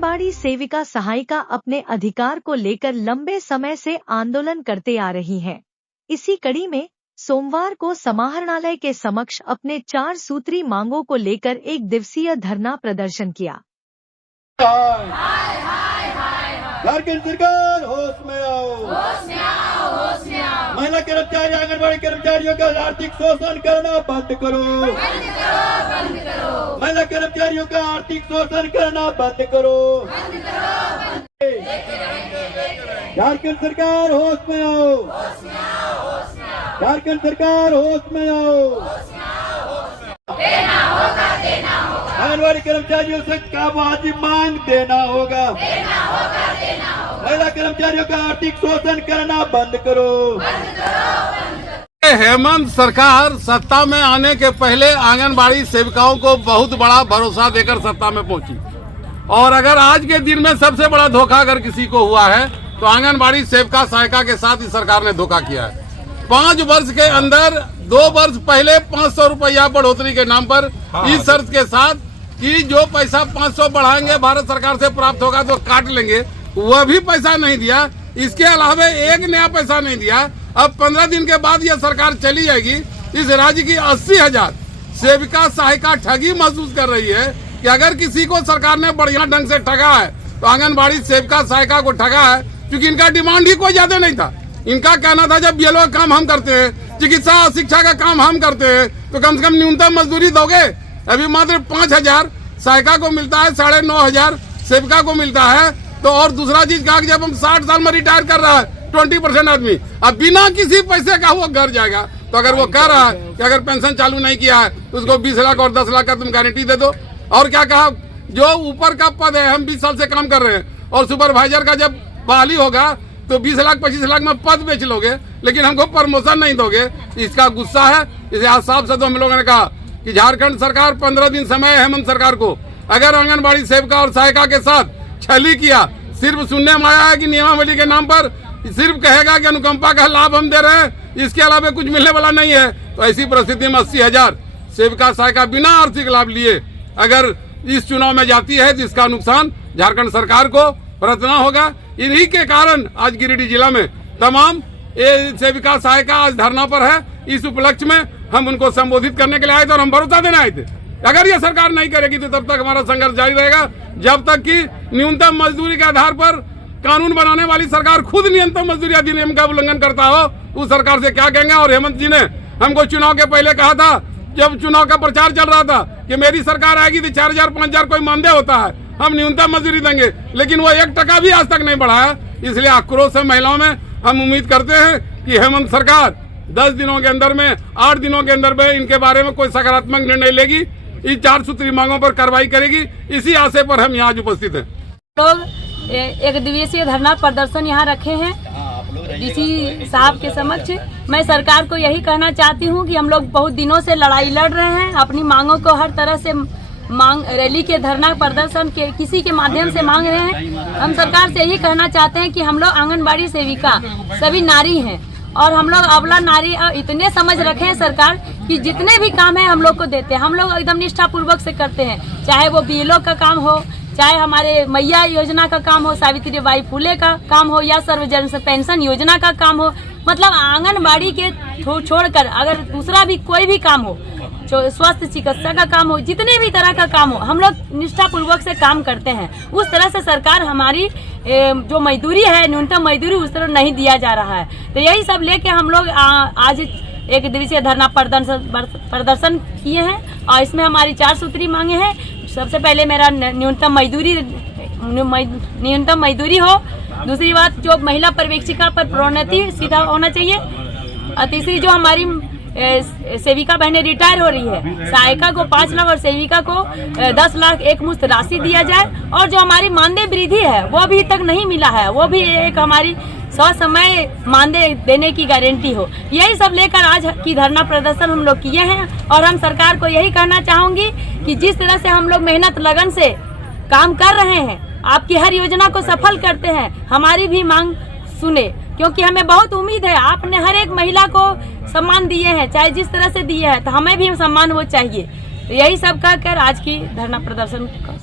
आंगनबाड़ी सेविका सहायिका अपने अधिकार को लेकर लंबे समय से आंदोलन करते आ रही हैं। इसी कड़ी में सोमवार को समाहरणालय के समक्ष अपने 4 सूत्री मांगों को लेकर 1 दिवसीय धरना प्रदर्शन किया। झारखंड सरकार होश में आओ, महिला कर्मचारी आंगनबाड़ी कर्मचारियों का आर्थिक शोषण करना बंद करो, महिला कर्मचारियों का आर्थिक शोषण करना बंद करो। झारखंड सरकार होश में आओ, झारखंड सरकार होश में आओ। आंगनबाड़ी कर्मचारियों से काम वाजिब मांग देना होगा, महिला कर्मचारियों का आर्थिक शोषण करना बंद करो। हेमंत सरकार सत्ता में आने के पहले आंगनबाड़ी सेविकाओं को बहुत बड़ा भरोसा देकर सत्ता में पहुंची, और अगर आज के दिन में सबसे बड़ा धोखा अगर किसी को हुआ है तो आंगनबाड़ी सेविका सहायिका के साथ इस सरकार ने धोखा किया है। 5 वर्ष के अंदर 2 वर्ष पहले 500 रुपया बढ़ोतरी के नाम पर इस शर्त के साथ कि जो पैसा 500 बढ़ाएंगे भारत सरकार से प्राप्त होगा तो काट लेंगे, वह भी पैसा नहीं दिया। इसके अलावा 1 नया पैसा नहीं दिया। अब 15 दिन के बाद यह सरकार चली जाएगी। इस राज्य की 80,000 सेविका सहायिका ठगी महसूस कर रही है कि अगर किसी को सरकार ने बढ़िया ढंग से ठगा है तो आंगनबाड़ी सेविका सहायिका को ठगा है, क्योंकि इनका डिमांड ही कोई ज्यादा नहीं था। इनका कहना था जब बीएलओ का काम हम करते हैं, चिकित्सा और शिक्षा का काम हम करते हैं, तो कम से कम न्यूनतम मजदूरी दोगे। अभी मात्र 5,000 सहायिका को मिलता है, 9,500 सेविका को मिलता है। तो और दूसरा चीज कहा कि जब हम 60 साल में रिटायर कर रहा है 20% आदमी अब बिना किसी पैसे का वो घर जाएगा। तो अगर वो कह रहा है कि अगर पेंशन चालू नहीं किया है तो उसको 20 लाख और 10 लाख का तुम गारंटी दे दो। और क्या कहा, जो ऊपर का पद है, हम 20 साल से काम कर रहे हैं और सुपरवाइजर का जब बहाली होगा तो 20 लाख 25 लाख में पद बेच लोगे, लेकिन हमको प्रमोशन नहीं दोगे। इसका गुस्सा है। इसे आज साफ शब्दों में लोगों ने कहा कि झारखंड सरकार 15 दिन समय है हेमंत सरकार को, अगर आंगनबाड़ी सेविका और सहायिका के साथ छली किया, सिर्फ सुनने में आया है कि नियमावली के नाम पर सिर्फ कहेगा कि अनुकंपा का लाभ हम दे रहे हैं, इसके अलावा कुछ मिलने वाला नहीं है। तो ऐसी परिस्थिति में 80,000 सेविका सहायिका बिना आर्थिक लाभ लिए अगर इस चुनाव में जाती है तो इसका नुकसान झारखंड सरकार को भुगतना होगा। इन्हीं के कारण आज गिरिडीह जिला में तमाम सेविका सहायिका आज धरना पर है। इस उपलक्ष्य में हम उनको संबोधित करने के लिए आए थे और हम भरोसा देने आए थे। अगर ये सरकार नहीं करेगी तो तब तक हमारा संघर्ष जारी रहेगा, जब तक कि न्यूनतम मजदूरी के आधार पर कानून बनाने वाली सरकार खुद न्यूनतम मजदूरी अधिनियम का उल्लंघन करता हो। उस सरकार से क्या कहेंगे। और हेमंत जी ने हमको चुनाव के पहले कहा था, जब चुनाव का प्रचार चल रहा था, कि मेरी सरकार आएगी तो 4,000 5,000 कोई मानदेय होता है, हम न्यूनतम मजदूरी देंगे, लेकिन वो 1 टका भी आज तक नहीं बढ़ाया। इसलिए आक्रोश है महिलाओं में। हम उम्मीद करते हैं कि हेमंत सरकार 10 दिनों के अंदर में, 8 दिनों के अंदर में इनके बारे में कोई सकारात्मक निर्णय लेगी, इन 4 सूत्री मांगों पर कार्रवाई करेगी। इसी आशय पर हम यहाँ आज उपस्थित हैं। लोग 1 दिवसीय धरना प्रदर्शन यहाँ रखे हैं डीसी साहब के समक्ष। मैं सरकार को यही कहना चाहती हूँ कि हम लोग बहुत दिनों से लड़ाई लड़ रहे हैं, अपनी मांगों को हर तरह से रैली के धरना प्रदर्शन के किसी के माध्यम से मांग रहे हैं। हम सरकार से यही कहना चाहते हैं कि हम लोग आंगनबाड़ी सेविका सभी नारी हैं, और हम लोग अबला नारी इतने समझ रखे हैं सरकार कि जितने भी काम है हम लोग को देते हैं। हम लोग एकदम निष्ठापूर्वक से करते हैं, चाहे वो बीएलओ का काम हो, चाहे हमारे मैया योजना का काम हो, सावित्रीबाई फुले का काम हो, या सर्वजन पेंशन योजना का काम हो। मतलब आंगनबाड़ी के छोड़कर अगर दूसरा भी कोई भी काम हो, स्वास्थ्य चिकित्सा का काम हो, जितने भी तरह का काम हो, हम लोग निष्ठापूर्वक से काम करते हैं। उस तरह से सरकार हमारी जो मजदूरी है, न्यूनतम मजदूरी, उस तरह नहीं दिया जा रहा है। तो यही सब लेके हम लोग आज 1 दिवसीय धरना प्रदर्शन किए हैं, और इसमें हमारी 4 सूत्री मांगे हैं। सबसे पहले मेरा न्यूनतम मजदूरी हो। दूसरी बात, जो महिला पर्यवेक्षिका पर प्रोन्नति सीधा होना चाहिए। और तीसरी, जो हमारी सेविका बहनें रिटायर हो रही है, सहायिका को 5 लाख और सेविका को 10 लाख एक मुश्त राशि दिया जाए। और जो हमारी मानदेय वृद्धि है वो अभी तक नहीं मिला है, वो भी एक हमारी समय मानदेय देने की गारंटी हो। यही सब लेकर आज की धरना प्रदर्शन हम लोग किए हैं। और हम सरकार को यही कहना चाहूंगी कि जिस तरह से हम लोग मेहनत लगन से काम कर रहे हैं, आपकी हर योजना को सफल करते हैं, हमारी भी मांग सुने, क्योंकि हमें बहुत उम्मीद है। आपने हर एक महिला को सम्मान दिए हैं, चाहे जिस तरह से दिए हैं, तो हमें भी सम्मान वो चाहिए। तो यही सब कहकर आज की धरना प्रदर्शन